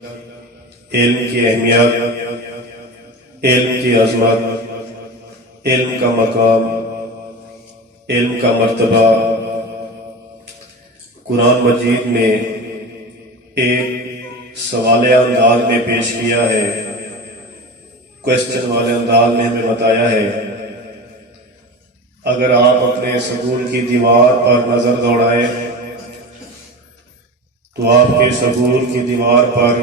علم کی اہمیت، علم کی عظمت، علم کا مقام، علم کا مرتبہ قرآن مجید میں ایک سوالیہ انداز میں پیش کیا ہے، کوشچن والے انداز میں ہمیں بتایا ہے۔ اگر آپ اپنے سکول کی دیوار پر نظر دوڑائیں تو آپ کے سکول کی دیوار پر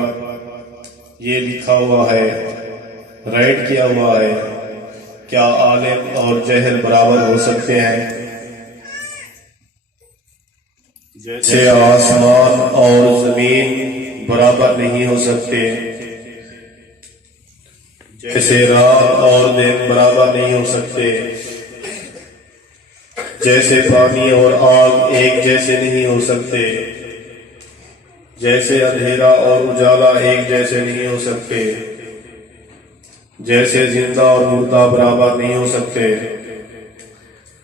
یہ لکھا ہوا ہے، رائٹ کیا ہوا ہے، کیا عالم اور جاہل برابر ہو سکتے ہیں؟ جیسے آسمان اور زمین برابر نہیں ہو سکتے، جیسے رات اور دن برابر نہیں ہو سکتے، جیسے پانی اور آگ ایک جیسے نہیں ہو سکتے، جیسے اندھیرا اور اجالا ایک جیسے نہیں ہو سکتے، جیسے زندہ اور مردہ برابر نہیں ہو سکتے،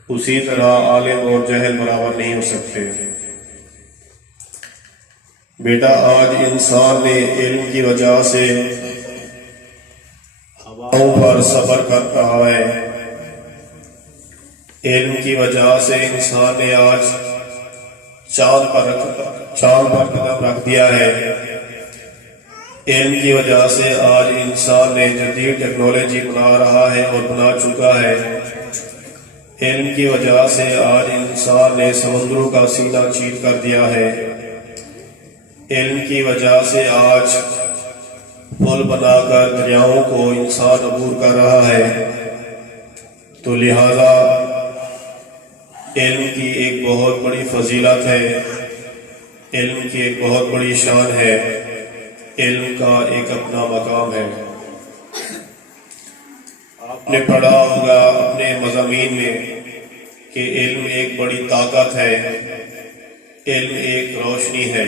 اسی طرح عالم اور جاہل برابر نہیں ہو سکتے۔ بیٹا، آج انسان نے علم کی وجہ سے ہواؤں پر سفر کر رہا ہے، علم کی وجہ سے انسان نے آج چاند پر قدم رکھ دیا ہے، علم کی وجہ سے آج انسان نے جدید ٹیکنالوجی بنا رہا ہے اور بنا چکا ہے، علم کی وجہ سے آج انسان نے سمندروں کا سینہ چیر کر دیا ہے، علم کی وجہ سے آج پل بنا کر دریاؤں کو انسان عبور کر رہا ہے۔ تو لہذا علم کی ایک بہت بڑی فضیلت ہے، علم کی ایک بہت بڑی شان ہے، علم کا ایک اپنا مقام ہے۔ آپ نے پڑھا ہوگا اپنے مضامین میں کہ علم ایک بڑی طاقت ہے، علم ایک روشنی ہے،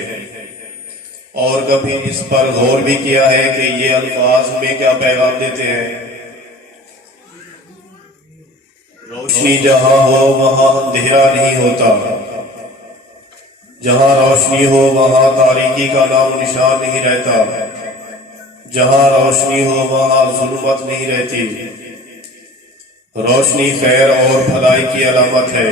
اور کبھی اس پر غور بھی کیا ہے کہ یہ الفاظ میں کیا پیغام دیتے ہیں؟ روشنی جہاں ہو وہاں اندھیرا نہیں ہوتا، جہاں روشنی ہو وہاں تاریکی کا نام و نشان نہیں رہتا، جہاں روشنی ہو وہاں ظلمت نہیں رہتی۔ روشنی خیر اور بھلائی کی علامت ہے۔